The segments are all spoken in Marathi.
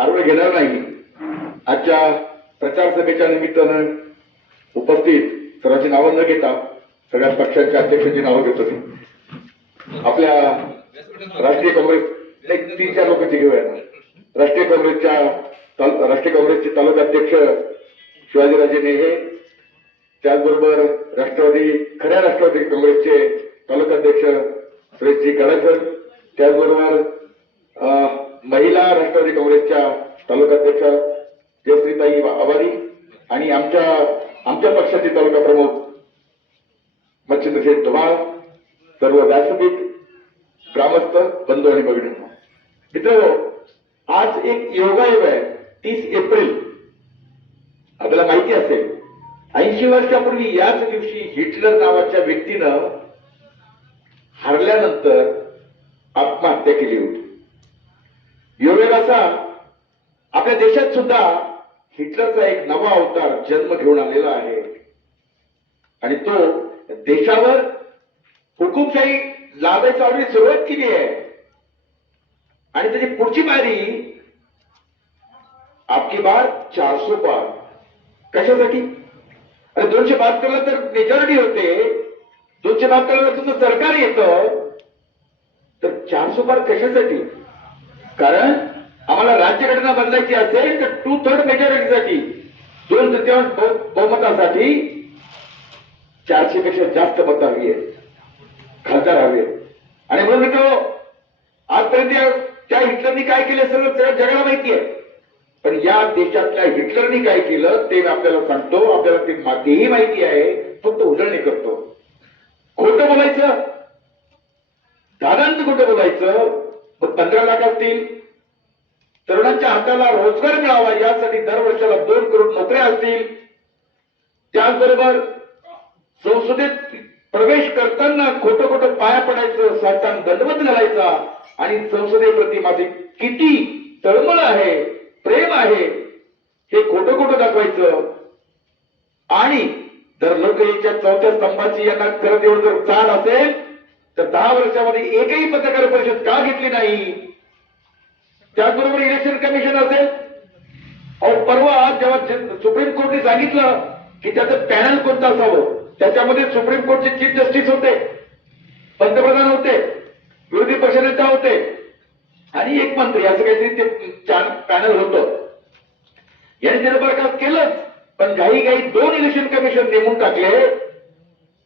आरोग्य घेणार नाही. आजच्या प्रचार सभेच्या निमित्तानं उपस्थित सर्वांची नावं न घेता सगळ्या पक्षांच्या अध्यक्षांची नावं घेतो मी आपल्या राष्ट्रीय काँग्रेस एक तीन चार लोकांची घेऊया. राष्ट्रीय काँग्रेसच्या राष्ट्रीय काँग्रेसचे तालुका अध्यक्ष शिवाजीराजे नेहे त्याचबरोबर राष्ट्रवादी खऱ्या राष्ट्रवादी काँग्रेसचे तालुका अध्यक्ष सुरेशजी गडाकर त्याचबरोबर अं, महिला राष्ट्रवादी काँग्रेसच्या तालुका अध्यक्ष जयश्रीताई आवारी आणि आमच्या आमच्या पक्षाचे तालुका प्रमुख मच्छिंद्रशेठ धुमाळ सर्व व्यासपीठ ग्रामस्थ बंधू आणि भगिनी. मित्र आज एक योगायोग आहे. तीस एप्रिल. आपल्याला माहिती असेल ऐंशी वर्षापूर्वी याच दिवशी हिटलर नावाच्या व्यक्तीनं हरल्यानंतर आत्महत्या केली होती. योवेल असा आपल्या देशात सुद्धा हिटलरचा एक नवा अवतार जन्म घेऊन आलेला आहे. आणि तो देशावर हुकुमशाही लादायची ऑलरेडी सुरुवात केली आहे. आणि त्याची पुढची पायरी आपकी बार चारशे पार. कशासाठी? अरे दोनशे बहात्तरला तर मेजॉरिटी होते. दोनशे बहात्तरला तुमचं सरकार येतं तर चारशे पार कशासाठी? कारण आम्हाला राज्यघटना बदलायची असेल तर टू थर्ड मेजॉरिटीसाठी दोन तृतीयांश बहुमतासाठी चारशे पेक्षा जास्त मत हवी आहे खासदार हवे आणि म्हणून मित्र आजपर्यंत त्या हिटलरनी काय केलं सगळं सगळ्या जगाला माहिती आहे. पण या देशातल्या हिटलरनी काय केलं ते मी आपल्याला सांगतो. आपल्याला ते मा- माहिती आहे. फक्त उजळणी करतो. खोटं बोलायचं. दादांचं खोटं बोलायचं. मग पंधरा लाख असतील तरुणांच्या हाताला रोजगार मिळावा यासाठी दरवर्षाला दोन करोड नोकऱ्या असतील. त्याचबरोबर संसदेत प्रवेश करताना खोटं खोटं पाया पडायचं साष्टांग दंडवत घालायचा आणि संसदेप्रती माझे किती तळमळ आहे प्रेम आहे हे खोटं खोटं दाखवायचं. आणि जर लोकशाहीच्या चौथ्या स्तंभाची यांना खरं एवढं जर चाल असेल तर दहा वर्षामध्ये एकही पत्रकार परिषद का घेतली नाही? त्याचबरोबर इलेक्शन कमिशन असेल? परवा जेव्हा सुप्रीम कोर्टने सांगितलं की त्याचं पॅनल कोणतं असावं त्याच्यामध्ये सुप्रीम कोर्टचे चीफ जस्टिस होते पंतप्रधान होते विरोधी पक्षनेता होते आणि एक मंत्री असं काहीतरी ते पॅनल होतं. यांनी त्यानं बरखास्त केलंच पण घाई घाई दोन इलेक्शन कमिशन नेमून टाकले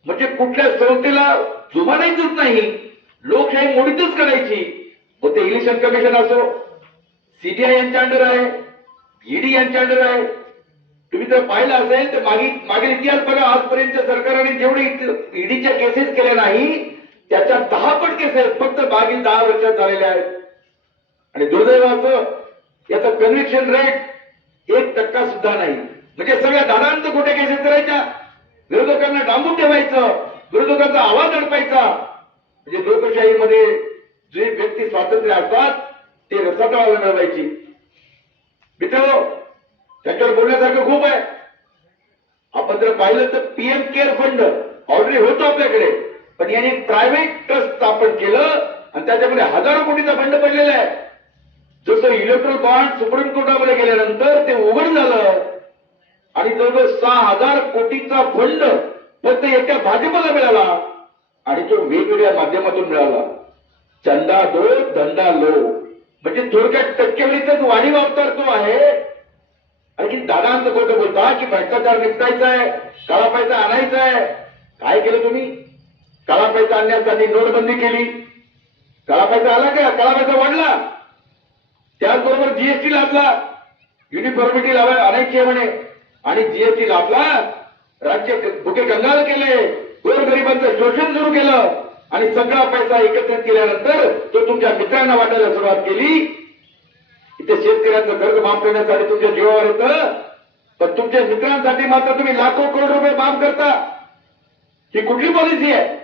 म्हणजे कुठल्या संस्थेला जुमानायचंच नाही. लोकशाही मोडीतच करायची. मग ते इलेक्शन कमिशन असो सीबीआय यांच्या अंडर आहे ईडी यांच्या अंडर आहे. तुम्ही जर पाहिलं असेल तर मागील मागील इतिहास बघा आजपर्यंत सरकारने जेवढे ईडीच्या केसेस केल्या नाही त्याच्या दहा पट केसेस फक्त मागील दहा वर्षात झालेल्या आहेत. आणि दुर्दैवाचं याचं कन्व्हिक्शन रेट एक टक्का सुद्धा नाही. म्हणजे सगळ्या दादांचं खोट्या केसेस करायच्या विरोधकांना डांबून ठेवायचं. विरोधकांचा आवाज अडपायचा. म्हणजे लोकशाहीमध्ये जे व्यक्ती स्वातंत्र्य असतात ते रसातळाला मिळवायची. मित्र त्याच्यावर बोलण्यासारखं खूप आहे. आपण जर पाहिलं तर पीएम केअर फंड ऑलरेडी होतो आपल्याकडे. पण यांनी प्रायव्हेट ट्रस्ट स्थापन केलं आणि त्याच्यामध्ये हजारो कोटीचा फंड पडलेला आहे. जसं इलेक्ट्रॉल बॉन्ड सुप्रीम कोर्टामध्ये गेल्यानंतर ते उघड झालं. आणि जवळजवळ सहा हजार कोटीचा फंड फक्त एका भाजपला मिळाला. आणि तो वेगवेगळ्या माध्यमातून मिळाला. चंदा दो धंदा लो म्हणजे थोडक्यात टक्केवारीचाच वाढीव अवतार तो आहे. आणखी दादांचं खोटं बोलता की भ्रष्टाचार निपटायचा आहे काळा पैसा आणायचा आहे काय केलं तुम्ही? काळा पैसा आणण्यासाठी नोटबंदी केली. काळा पैसा आला का? काळा पैसा वाढला. त्याचबरोबर जीएसटी लादला. युनिफॉर्मिटी लावायला आणायची आहे म्हणे. आणि जीएसटी लादला राज्य भुके कंगाल केले गोरगरिबांचं शोषण सुरू केलं आणि सगळा पैसा एकत्रित केल्यानंतर तो तुमच्या मित्रांना वाटायला सुरुवात केली. इथे शेतकऱ्यांचं कर्ज माफ करण्यासाठी तुमच्या जीवावर येतं पण तुमच्या मित्रांसाठी मात्र तुम्ही लाखो करोड रुपये माफ करता. ही कुठली पॉलिसी आहे?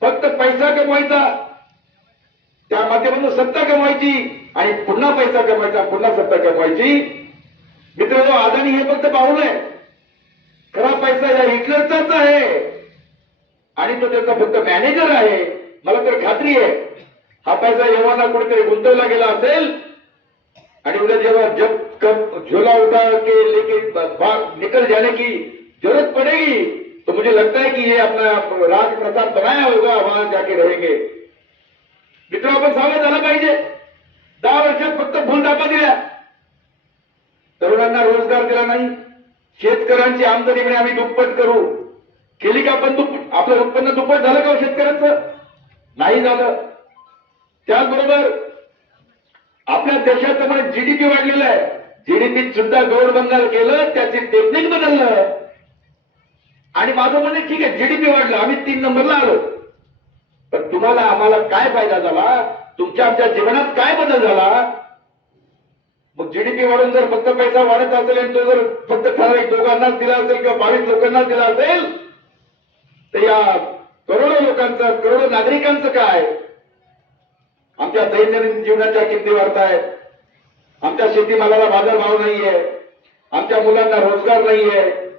फक्त पैसा कमवायचा त्या माध्यमातून सत्ता कमवायची आणि पुन्हा पैसा कमवायचा पुन्हा सत्ता कमवायची. मित्र जो अदानी हे फक्त पाहून आहे. खरा पैसा या हिटलरचाच आहे. आणि तो त्याचा फक्त मॅनेजर आहे. मला तर खात्री आहे. हा पैसा एव्हाना कुठेतरी गुंतवला गेला असेल. आणि उद्या जेव्हा जब कब झोला उठा के लेके भाग निकल जाने की जरूरत पड़ेगी तो मुझे लगता है कि ये अपना राज प्रसाद बनाया होगा वहां जाके रहेंगे. मित्र आपण सावध झाला पाहिजे. दहा वर्षात फक्त फुलदापा दिल्या. तरुणांना रोजगार दिला नाही. शेतकऱ्यांची आमदनी म्हणे आम्ही दुप्पट करू. केली का पण दुप्पट आपलं उत्पन्न दुप्पट झालं का हो शेतकऱ्यांचं? नाही झालं. त्याचबरोबर आपल्या देशाचं म्हणजे जीडीपी वाढलेलं आहे. जीडीपी सुद्धा गौरबंगाल केलं त्याची टेक्निक बदललं. आणि माझं म्हणणे ठीक आहे जीडीपी वाढलं आम्ही तीन नंबरला आलो. पण तुम्हाला आम्हाला काय फायदा झाला? तुमच्या आमच्या जीवनात काय बदल झाला? मग जीडीपी वाढून जर फक्त पैसा वाढत असेल आणि तो जर फक्त ठराविक दोघांनाच दिला असेल किंवा बावीस लोकांनाच दिला असेल तर या करोडो लोकांचं करोडो नागरिकांचं काय? आमच्या दैनंदिन जीवनाच्या किमती वाढतायत. आमच्या शेतीमालाला बाजारभाव नाहीये. आमच्या मुलांना रोजगार नाहीये.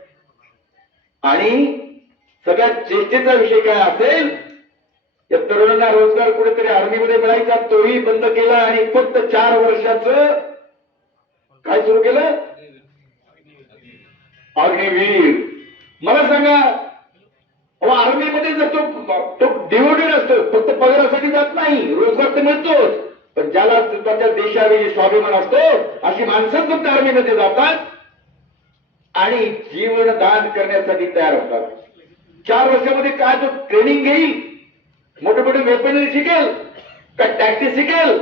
आणि सगळ्यात चेष्टेचा विषय काय असेल? या तरुणांना रोजगार कुठेतरी आर्मीमध्ये मिळायचा तोही बंद केला आणि फक्त चार वर्षाचं काय सुरू केलं अग्निवीर. मला सांगा आर्मीमध्ये जर तो तो डिवोटेड असतो फक्त पगारासाठी जात नाही रोजगार तर मिळतोच. पण ज्याला त्याच्या देशाविषयी स्वाभिमान असतो अशी माणसं फक्त आर्मीमध्ये जातात आणि जीवन दान करण्यासाठी तयार होतात. चार वर्षामध्ये काय तो ट्रेनिंग घेईल? मोठे मोठे वेपनरी शिकेल? का टॅक्टिस शिकेल?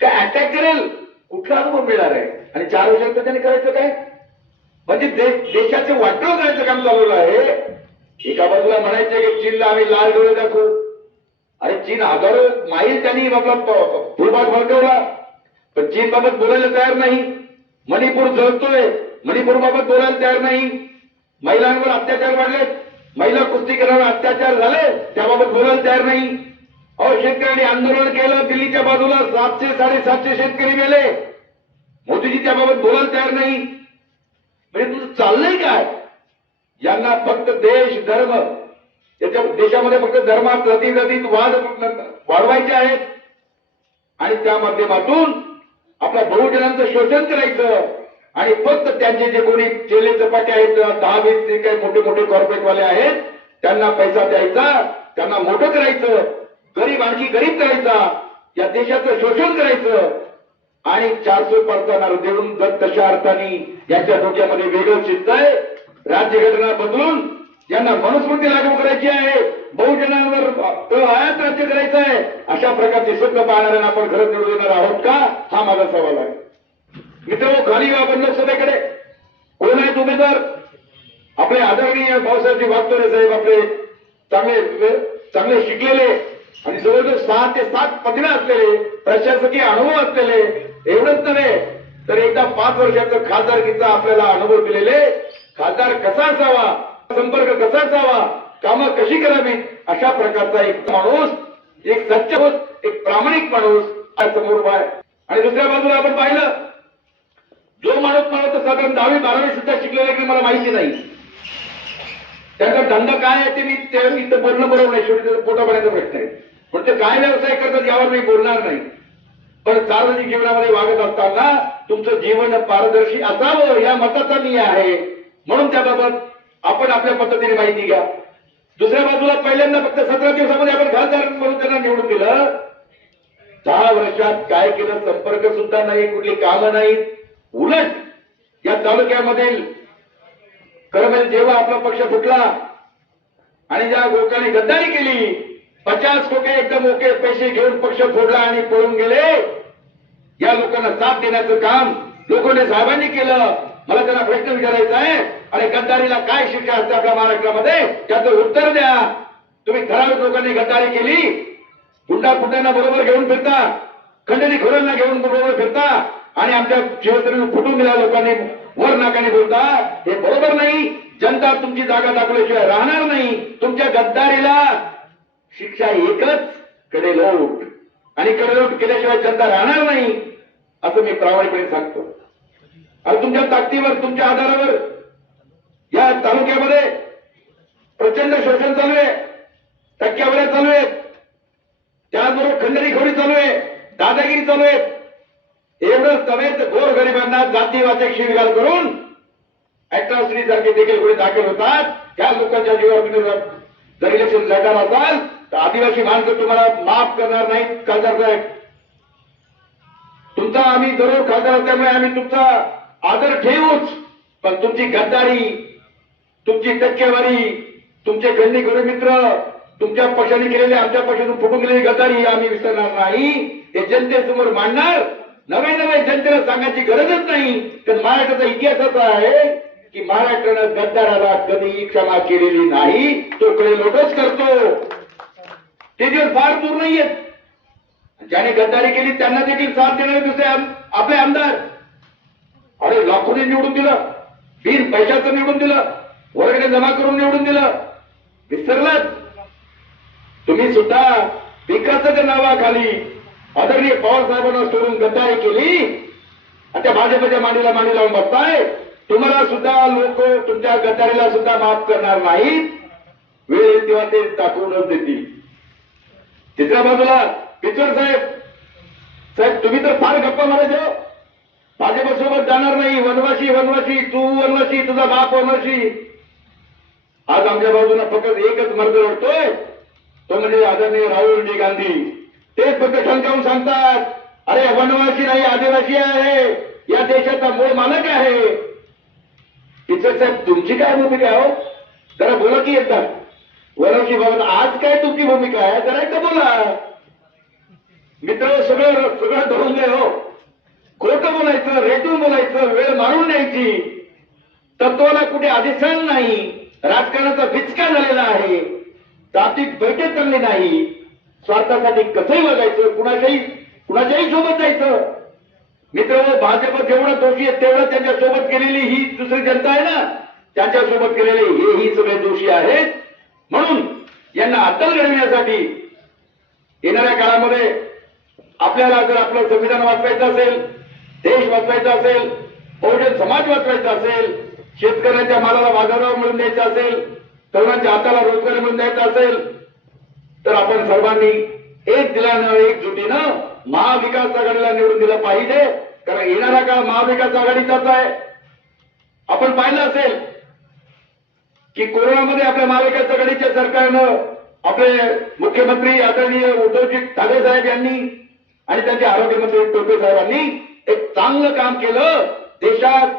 का अटॅक करेल? कुठला अनुभव मिळणार आहे? आणि चार वर्षात त्याने करायचं काय? म्हणजे दे- देशाचे वाटण करायचं काम चालवलं आहे. एका बाजूला म्हणायचं की चीनला आम्ही लाल डोळे दाखवू. अरे चीन हजारो माईल त्यांनी आपला भूभाग भडकवला. पण चीन बाबत बोलायला तयार नाही. मणिपूर जळतोय मणिपूर बाबत बोलायला तयार नाही. महिलांवर अत्याचार वाढले महिला कुस्तीकरांवर अत्याचार झाले. त्याबाबत बोलायला तयार नाही. अहो शेतकऱ्यांनी आंदोलन केलं दिल्लीच्या बाजूला सातशे साडेसातशे शेतकरी मेले. मोदीजी त्याबाबत बोलायला तयार नाही. म्हणजे तुझं चाललंय काय? यांना फक्त देश धर्म त्याच्या देशामध्ये फक्त धर्मात जाती जातीत वाद वाढवायचे आहेत. आणि त्या माध्यमातून आपल्या बहुजनांचं शोषण करायचं. आणि फक्त त्यांचे जे कोणी चेले चपाटे आहेत दहा वीस जे काही मोठे मोठे कॉर्पोरेटवाले आहेत त्यांना पैसा द्यायचा त्यांना मोठं करायचं. गरीब आणखी गरीब करायचा. या देशाचं शोषण करायचं. आणि चारशे परताना देऊन जर तशा अर्थाने यांच्या डोक्यामध्ये वेगळं चित्त आहे राज्यघटना बदलून यांना मनुस्मृती लागू करायची आहे. बहुजनांवर आयात राज्य करायचं आहे अशा प्रकारचे स्वप्न पाहणाऱ्यांना आपण खरंच निवडून देणार आहोत का? हा माझा सवाल आहे. मित्र खाली आपण लोकसभेकडे. कोण आहेत उमेदवार? आपले आदरणीय भाऊसाहेबजी वागतोरे साहेब आपले चांगले चांगले शिकलेले आणि जवळजवळ सहा ते सात पदव्या असलेले प्रशासकीय अनुभव असलेले एवढंच नव्हे तर एकदा पाच वर्षाचं खासदारकीचा आपल्याला अनुभव दिलेले खासदार कसा असावा संपर्क कसा असावा कामं कशी करावी अशा प्रकारचा एक माणूस एक सच्च एक प्रामाणिक माणूस समोर उभा आहे. आणि दुसऱ्या बाजूला आपण पाहिलं जो माणूस मला तर साधारण दहावी बारावी सुद्धा शिकलेला की मला माहिती नाही. त्यांचा धंदा काय आहे ते मी त्या इथं बोलणं बरोबर नाही शेवटी त्याचा पोटा पाण्याचा प्रश्न आहे. पण ते काय व्यवसाय करतात यावर मी बोलणार नाही. पण सार्वजनिक जीवनामध्ये वागत असताना तुमचं जीवन पारदर्शी असावं या मताचा मी आहे. म्हणून त्याबाबत आपण आपल्या पद्धतीने माहिती घ्या. दुसऱ्या बाजूला पहिल्यांदा फक्त सतरा दिवसामध्ये आपण खासदार म्हणून त्यांना निवडून दिलं. दहा वर्षात काय केलं संपर्क सुद्धा नाही कुठली कामं नाहीत. उलट या तालुक्यामधील खरं म्हणजे जेव्हा आपला पक्ष फुटला आणि ज्या लोकांनी गद्दारी केली पचास कोटी एकदम ओके पैसे घेऊन पक्ष फोडला आणि पळून गेले. या लोकांना साथ देण्याचं काम लोकांनी साहेबांनी केलं. मला त्यांना प्रश्न विचारायचा आहे आणि गद्दारीला काय शिक्षा असते आपल्या महाराष्ट्रामध्ये? त्याचं उत्तर द्या. तुम्ही ठराविक लोकांनी गद्दारी केली. गुंडा गुंडांना बरोबर घेऊन फिरता. खंडणी खोरांना घेऊन बरोबर फिरता. आणि आमच्या शिवसेनेनं फुटून दिल्या लोकांनी वर नाकाने बोलता. हे बरोबर नाही. जनता तुमची जागा दाखवल्याशिवाय राहणार नाही. तुमच्या गद्दारीला शिक्षा एकच कडेलोट. आणि कडेलोट केल्याशिवाय जनता राहणार नाही असं मी प्रामाणिकपणे सांगतो. आणि तुमच्या ताकदीवर तुमच्या आधारावर या तालुक्यामध्ये प्रचंड शोषण चालू आहे टक्क्यावऱ्या चालू आहेत. त्याचबरोबर खंडणी खोडी चालू आहे दादागिरी चालू आहे. एवढं तवेत गोर गरिबांना जातीवाचक शिवीगाळ करून अॅट्रॉसिटी सारखे देखील गुन्हे दाखल होतात. त्या लोकांच्या जीवावर जर इलेक्शन लढणार असाल तर आदिवासी माणसं तुम्हाला माफ करणार नाही खासदार साहेब. तुमचा आम्ही जरूर खासदार असल्यामुळे आम्ही तुमचा आदर ठेवूच. पण तुमची गद्दारी तुमची टक्केवारी तुमचे गल्ली गुरुमित्र तुमच्या पक्षाने केलेले आमच्या पक्षातून फुटून गेलेली गद्दारी आम्ही विसरणार नाही. हे जनतेसमोर मांडणार. नवे नवे जनतेला सांगायची गरजच नाही. तर महाराष्ट्राचा इतिहास आहे की महाराष्ट्रानं गद्दाराला कधीही क्षमा केलेली नाही तो कडे लोटच करतो. ते दिवस फार दूर नाहीयेत. ज्याने गद्दारी केली त्यांना देखील साथ देणारे दुसरे आपले आमदार. अरे लाखोने निवडून दिलं. बिन पैशाचं निवडून दिलं. वर्गणे जमा करून निवडून दिलं. विसरलात. तुम्ही सुद्धा विकासाच्या नावाखाली आदरणीय पवार साहेबांना सोडून गद्दारी केली? आणि त्या भाजपच्या मांडीला मांडी लावून बसताय? तुम्हाला सुद्धा लोक तुमच्या गद्दारीला सुद्धा माफ करणार नाहीत. वेळ येईल तेव्हा ते दाखवूनच देतील. तिसऱ्या बाजूला पिचर साहेब. साहेब तुम्ही तर फार गप्पा मारायचो. भाजपसोबत जाणार नाही. वनवासी वनवासी तू वनवासी तुझा बाप वनवासी. आज आमच्या बाजूला फक्त एकच मर्द लढतोय तो म्हणजे आदरणीय राहुलजी गांधी. तेच फक्त ठणकावून सांगतात. अरे वनवासी नाही आदिवासी आहे. या देशाचा मूळ मालक आहे. टीचर साहेब तुमची काय भूमिका आहे हो? जरा बोला की एकदा. वरवशी बाबा आज काय तुमची भूमिका आहे? जरा एकदा बोला. मित्र सगळं सगळं धरून दे हो. खोटं बोलायचं रेटून बोलायचं वेळ मारून न्यायची. तत्वाला कुठे अधिष्ठान नाही. राजकारणाचा विचका झालेला आहे. जातीत बैठक चालली नाही. स्वार्थासाठी कसंही वागायचं कुणाच्याही कुणाच्याही सोबत जायचं. मित्र भाजप जेवढं दोषी आहेत तेवढं त्यांच्यासोबत केलेली ही दुसरी जनता आहे ना? त्यांच्यासोबत केलेले हेही सगळे दोषी आहेत. म्हणून यांना अटल घडविण्यासाठी येणाऱ्या काळामध्ये आपल्याला जर आपलं संविधान वाचवायचं असेल देश वाचवायचा असेल बहुजन समाज वाचवायचा असेल शेतकऱ्यांच्या मालाला बाजारभाव मिळून द्यायचा असेल तरुणांच्या हाताला रोजगार मिळून द्यायचा असेल तर आपण सर्वांनी एक दिलानं एकजुटीनं महाविकास आघाडीला निवडून दिलं पाहिजे. कारण येणारा काळ महाविकास आघाडीचाच आहे. आपण पाहिलं असेल की कोरोनामध्ये आपल्या महाविकास आघाडीच्या सरकारनं आपले मुख्यमंत्री आदरणीय उद्धवजी ठाकरे साहेब यांनी आणि त्यांचे आरोग्यमंत्री टोपे साहेबांनी एक चांगलं काम केलं. देशात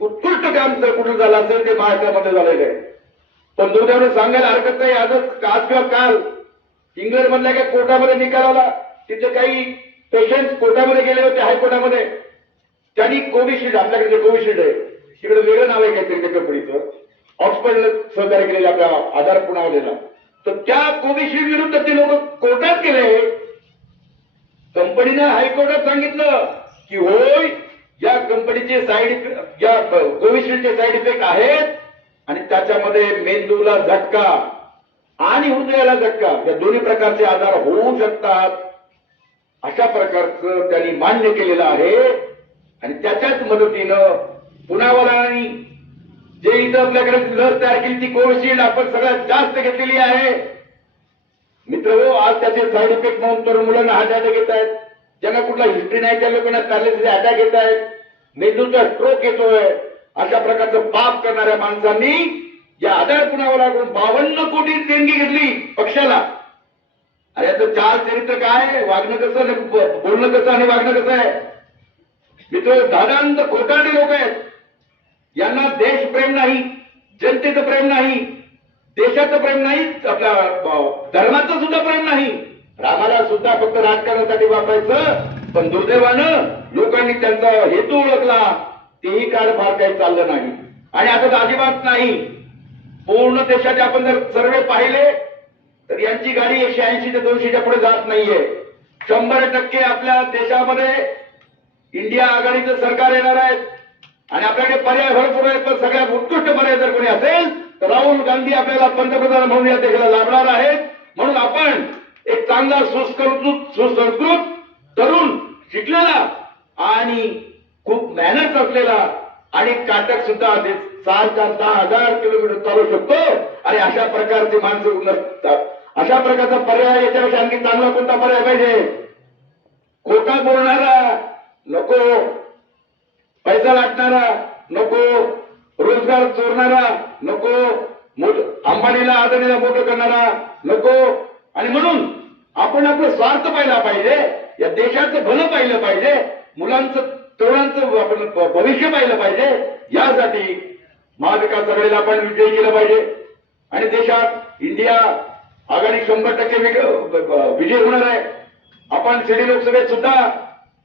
उत्कृष्ट काम जर कुठं झालं असेल ते महाराष्ट्रामध्ये झालेलं आहे. पण दुर्दैवाने सांगायला हरकत नाही. आजच आज किंवा काल इंग्लंड मधल्या काही कोर्टामध्ये निकाल आला. तिथे काही पेशंट कोर्टामध्ये गेले होते हायकोर्टामध्ये. त्यांनी कोविशिल्ड आपल्याकडे जे कोविशिल्ड आहे तिकडे वेगळं नाव आहे काहीतरी त्या कंपनीचं ऑक्सफर्ड सहकार्य केलेले आपल्या आधार पुनावलेला तर त्या कोविशिल्ड विरुद्ध ते लोक कोर्टात गेले. कंपनीनं हायकोर्टात सांगितलं की होय या कंपनीचे साईड या कोविशिल्डचे साईड इफेक्ट आहेत आणि त्याच्यामध्ये मेंदूला झटका आणि हृदयाला झटका. या दोन्ही प्रकारचे आजार होऊ शकतात. अशा प्रकारचं त्यांनी मान्य केलेलं आहे. आणि त्याच्याच मदतीनं पुण्यावाल्यांनी जे इथं आपल्याकडे लस तयार केली ती कोविशिल्ड आपण सगळ्यात जास्त घेतलेली आहे. मित्र हो आज त्याचे साईड इफेक्ट म्हणून तरुण मुलांना हार्ट अटॅक घेत आहेत. ज्यांना कुठला हिस्ट्री नाही त्या लोकांना पॅरालिसिस अटॅक येत आहेत. मेंदूचा स्ट्रोक येतोय. अशा प्रकारचं पाप करणाऱ्या माणसांनी या आधार पुण्यावाल्याकडून बावन्न कोटी देणगी घेतली पक्षाला. अरे याचं चार चरित्र काय? वागणं कसं बोलणं कसं आणि वागणं कसं आहे? मित्र दादांत खोटारडे लोक आहेत. यांना देशप्रेम नाही जनतेचं प्रेम नाही देशाचं प्रेम नाही आपल्या धर्माचं सुद्धा प्रेम नाही. रामाला सुद्धा फक्त राजकारणासाठी वापरायचं पण दुर्दैवानं लोकांनी त्यांचा हेतू ओळखला तेही काळ फार काही चाललं नाही. आणि आता अजिबात नाही. पूर्ण देशाचे आपण जर सर्वे पाहिले तर यांची गाडी एकशे ऐंशी ते दोनशेच्या पुढे जात नाहीये. शंभर टक्के आपल्या देशामध्ये इंडिया आघाडीचं सरकार येणार आहे. आणि आपल्याकडे पर्याय भरपूर आहेत पण सगळ्यात उत्कृष्ट पर्याय जर कोणी असेल तर राहुल गांधी आपल्याला पंतप्रधान म्हणून या देशाला लाभणार आहेत. म्हणून आपण एक चांगला सुसंस्कृत सुसंस्कृत तरुण शिकलेला आणि खूप मेहनत असलेला आणि काटक सुद्धा सहा चार दहा हजार किलोमीटर चालू शकतो. आणि अशा प्रकारचे माणसं नसतात अशा प्रकारचा पर्याय याच्यापेक्षा आणखी चांगला कोणता पर्याय पाहिजे? खोटा बोलणारा नको. पैसा लाटणारा नको. रोजगार चोरणारा नको. अंबानीला आदरणीला मोठं करणारा नको. आणि म्हणून आपण आपलं स्वार्थ पाहिला पाहिजे. या देशाचं भलं पाहिलं पाहिजे. मुलांचं तरुणांचं आपण भविष्य पाहिलं पाहिजे. यासाठी महाविकास आघाडीला आपण विजयी केलं पाहिजे. आणि देशात इंडिया आघाडी शंभर टक्के विजय होणार आहे. आपण शिर्डी लोकसभेत सुद्धा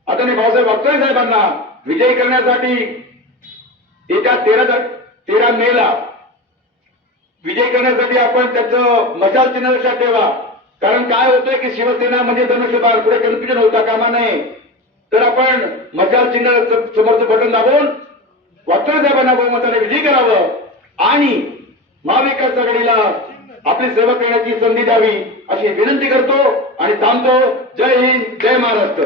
आदरणीय भाऊसाहेब वागचोरे साहेबांना विजयी करण्यासाठी येत्या तेरा तेरा मेला विजय करण्यासाठी आपण त्याचं मशाल चिन्ह लक्षात ठेवा. कारण काय होतंय की शिवसेना म्हणजे धनुष्यबाण पुढे कन्फ्युजन होता कामा नये. तर आपण मशाल चिन्ह समोरचं बटन दाबून वागचोरे साहेबांना बहुमताने विजयी करावं. आणि महाविकास आघाडीला आपली सेवा करण्याची संधी द्यावी अशी विनंती करतो आणि थांबतो. जय हिंद जय महाराष्ट्र.